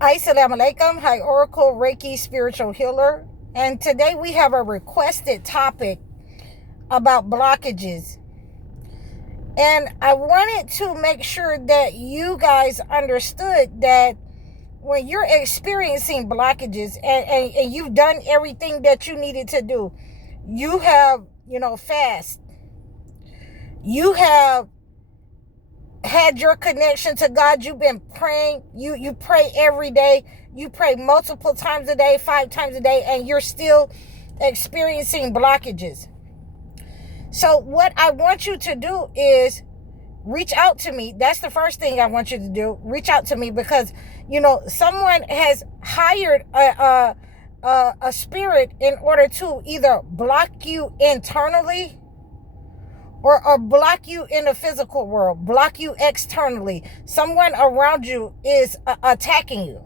Assalamu alaikum. Hi, Oracle Reiki Spiritual Healer. And today we have a requested topic about blockages. And I wanted to make sure that you guys understood that when you're experiencing blockages and you've done everything that you needed to do, you have, fast. You have had your connection to God. You've been praying. You pray every day. You pray multiple times a day, 5 times a day, and you're still experiencing blockages. So what I want you to do is reach out to me. That's the first thing I want you to do. Reach out to me because, someone has hired a spirit in order to either block you internally or block you in the physical world, block you externally. Someone around you is attacking you.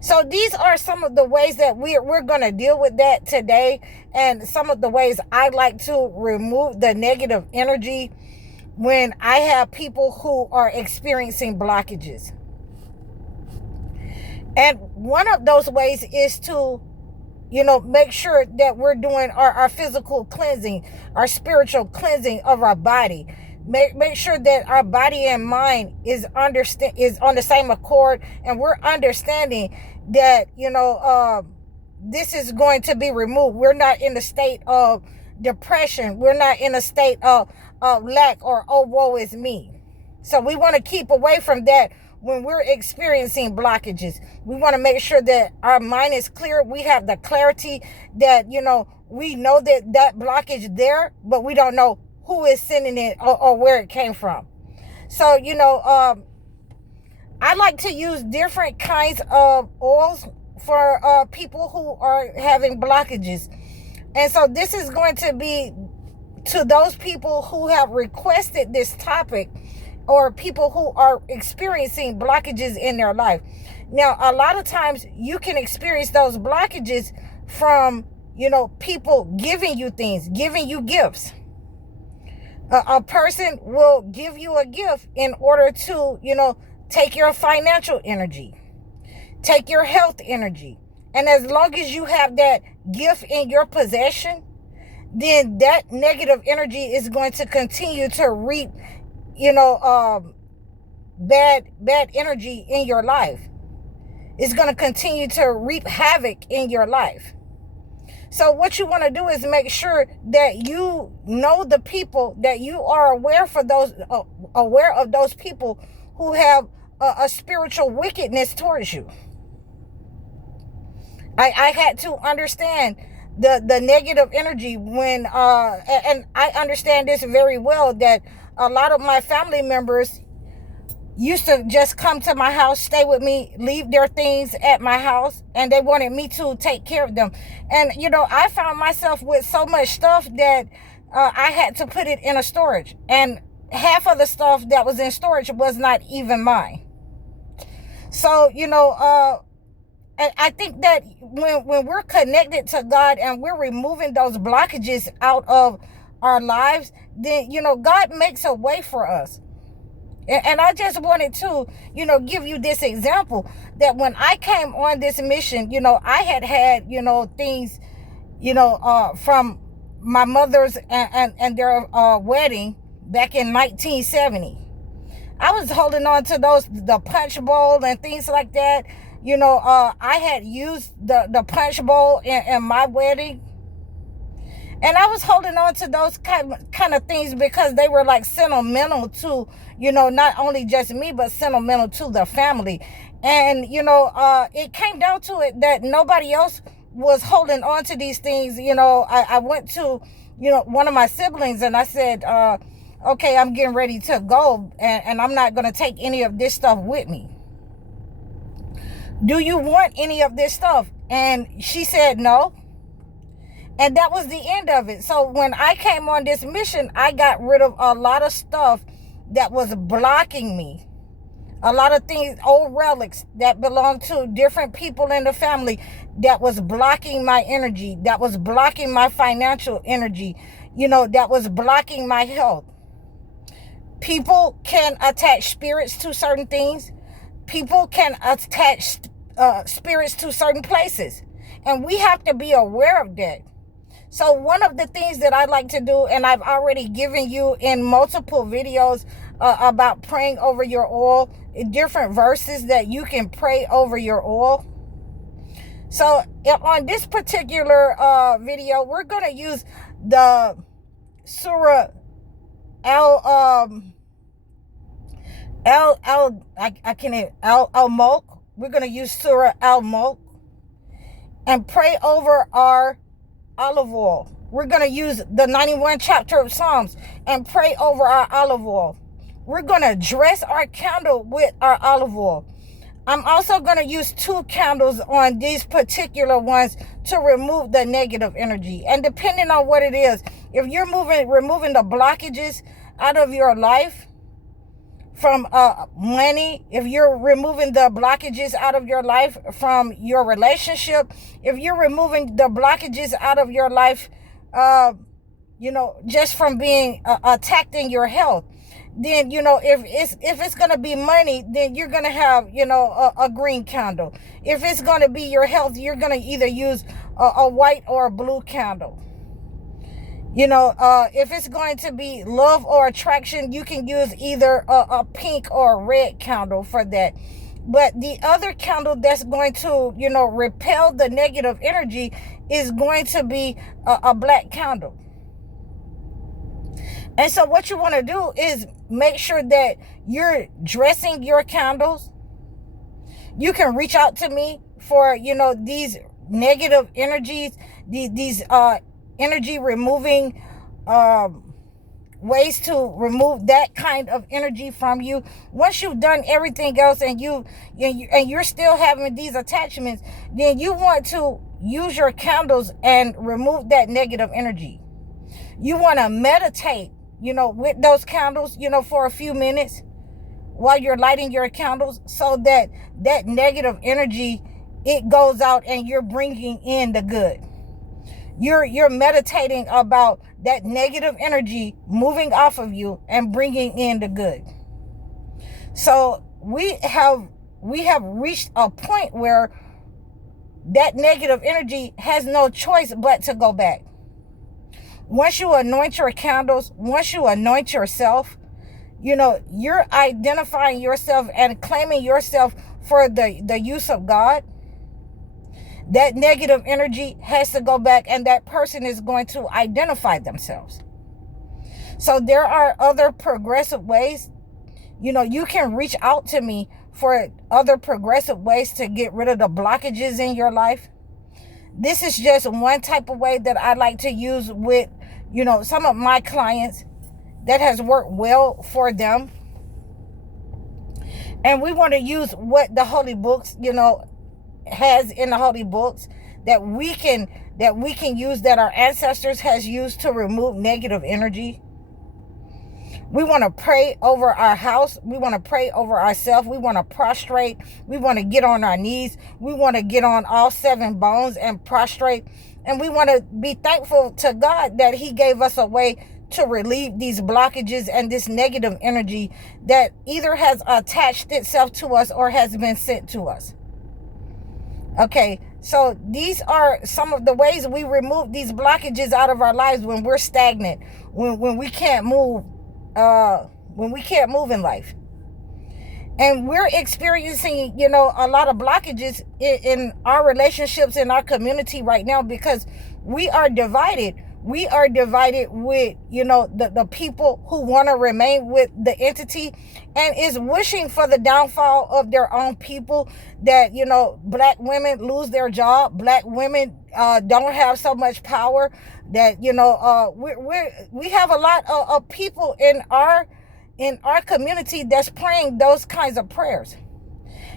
So these are some of the ways that we're going to deal with that today, and some of the ways I like to remove the negative energy when I have people who are experiencing blockages. And one of those ways is to make sure that we're doing our physical cleansing, our spiritual cleansing of our body. Make sure that our body and mind is on the same accord, and we're understanding that, this is going to be removed. We're not in a state of depression. We're not in a state of lack or, oh, woe is me. So we want to keep away from that. When we're experiencing blockages, we want to make sure that our mind is clear. We have the clarity that, we know that blockage there, but we don't know who is sending it or where it came from. So, I like to use different kinds of oils for people who are having blockages. And so this is going to be to those people who have requested this topic, or people who are experiencing blockages in their life. Now, a lot of times you can experience those blockages from, people giving you things, giving you gifts. A person will give you a gift in order to, take your financial energy, take your health energy. And as long as you have that gift in your possession, then that negative energy is going to continue to reap bad energy in your life. It's going to continue to reap havoc in your life. So what you want to do is make sure that you know the people, that you are aware of those people who have a spiritual wickedness towards you. I had to understand the negative energy when and I understand this very well, that a lot of my family members used to just come to my house, stay with me, leave their things at my house, and they wanted me to take care of them. And, I found myself with so much stuff that I had to put it in a storage. And half of the stuff that was in storage was not even mine. So, and I think that when we're connected to God and we're removing those blockages out of our lives, then, God makes a way for us. And I just wanted to, give you this example that when I came on this mission, I had, things, from my mother's and their wedding back in 1970. I was holding on to the punch bowl and things like that. I had used the punch bowl in my wedding. And I was holding on to those kind of things because they were like sentimental to, not only just me, but sentimental to the family. And, it came down to it that nobody else was holding on to these things. I went to, one of my siblings and I said, okay, I'm getting ready to go and I'm not going to take any of this stuff with me. Do you want any of this stuff? And she said no. And that was the end of it. So when I came on this mission, I got rid of a lot of stuff that was blocking me. A lot of things, old relics that belonged to different people in the family, that was blocking my energy, that was blocking my financial energy, that was blocking my health. People can attach spirits to certain things. People can attach spirits to certain places, and we have to be aware of that. So one of the things that I like to do, and I've already given you in multiple videos about praying over your oil, different verses that you can pray over your oil. So on this particular video, we're going to use the Surah Al-Mulk. We're going to use Surah Al-Mulk and pray over our olive oil. We're going to use the 91 chapter of Psalms and pray over our olive oil. We're going to dress our candle with our olive oil. I'm also going to use 2 candles on these particular ones to remove the negative energy. And depending on what it is, if you're removing the blockages out of your life from money, if you're removing the blockages out of your life from your relationship, if you're removing the blockages out of your life, just from being attacked in your health, then, if it's going to be money, then you're going to have, a green candle. If it's going to be your health, you're going to either use a white or a blue candle. If it's going to be love or attraction, you can use either a pink or a red candle for that. But the other candle that's going to, repel the negative energy is going to be a black candle. And so what you want to do is make sure that you're dressing your candles. You can reach out to me for, these negative energies, these energy removing ways to remove that kind of energy from you. Once you've done everything else and you're still having these attachments, then you want to use your candles and remove that negative energy. You want to meditate, with those candles, for a few minutes while you're lighting your candles, so that negative energy, it goes out and you're bringing in the good. You're meditating about that negative energy moving off of you and bringing in the good. So we have reached a point where that negative energy has no choice but to go back. Once you anoint your candles, once you anoint yourself, you're identifying yourself and claiming yourself for the use of God. That negative energy has to go back, and that person is going to identify themselves. So there are other progressive ways. You can reach out to me for other progressive ways to get rid of the blockages in your life. This is just one type of way that I like to use with, some of my clients that has worked well for them. And we want to use what the Holy Books, has in the Holy Books that we can use, that our ancestors has used to remove negative energy. We want to pray over our house. We want to pray over ourselves. We want to prostrate. We want to get on our knees. We want to get on all 7 bones and prostrate. And we want to be thankful to God that He gave us a way to relieve these blockages and this negative energy that either has attached itself to us or has been sent to us. Okay, so these are some of the ways we remove these blockages out of our lives when we're stagnant, when we can't move. When we can't move in life, and we're experiencing, a lot of blockages in our relationships, in our community right now, because we are divided. We are divided with, the people who want to remain with the entity and is wishing for the downfall of their own people, that, black women lose their job. Black women don't have so much power, that, we have a lot of people in our community that's praying those kinds of prayers.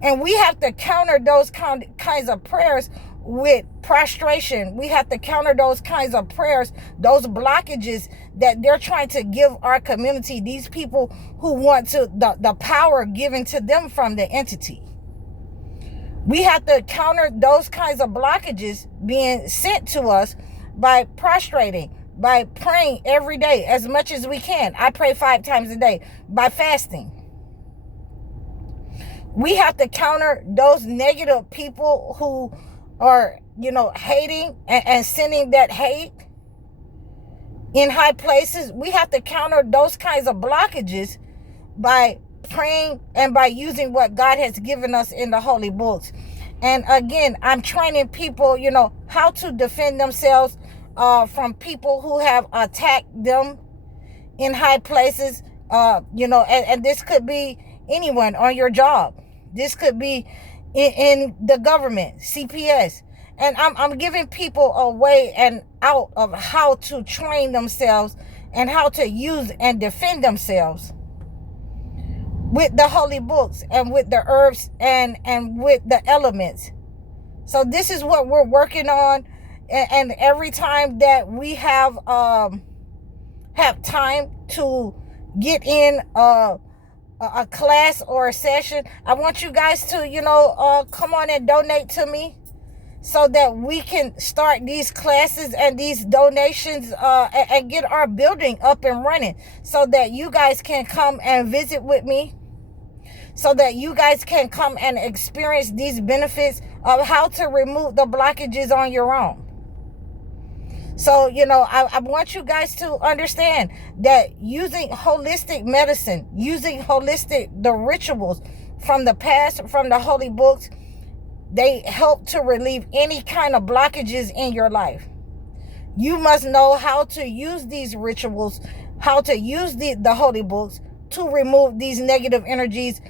And we have to counter those kinds of prayers with prostration. We have to counter those kinds of prayers, those blockages that they're trying to give our community, these people who want the power given to them from the entity. We have to counter those kinds of blockages being sent to us by prostrating, by praying every day as much as we can. I pray 5 times a day, by fasting. We have to counter those negative people who are, hating and sending that hate in high places. We have to counter those kinds of blockages by praying and by using what God has given us in the holy books. And again, I'm training people, how to defend themselves from people who have attacked them in high places. And this could be anyone on your job. This could be in the government, CPS. And I'm giving people a way and out of how to train themselves and how to use and defend themselves with the holy books and with the herbs and with the elements. So this is what we're working on. And every time that we have time to get in a class or a session, I want you guys to, come on and donate to me so that we can start these classes and these donations and get our building up and running so that you guys can come and visit with me, so that you guys can come and experience these benefits of how to remove the blockages on your own. So, I want you guys to understand that using holistic medicine, using the rituals from the past, from the holy books, they help to relieve any kind of blockages in your life. You must know how to use these rituals, how to use the holy books to remove these negative energies,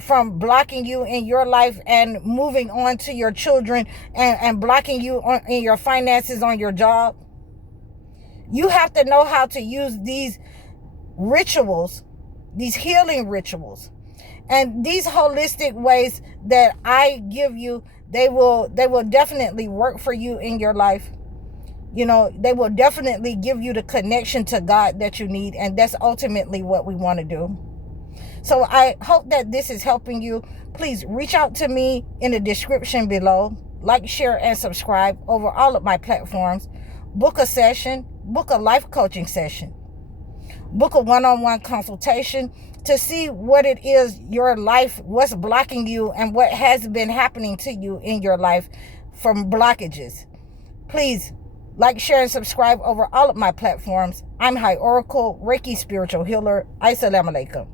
from blocking you in your life and moving on to your children and blocking you in your finances on your job. You have to know how to use these rituals, these healing rituals, and these holistic ways that I give you. They will definitely work for you in your life. They will definitely give you the connection to God that you need, and that's ultimately what we want to do. So I hope that this is helping you. Please reach out to me in the description below. Like, share, and subscribe over all of my platforms. Book a session. Book a life coaching session. Book a one-on-one consultation to see what it is your life, what's blocking you, and what has been happening to you in your life from blockages. Please like, share, and subscribe over all of my platforms. I'm High Oracle, Reiki Spiritual Healer. Assalamu alaikum.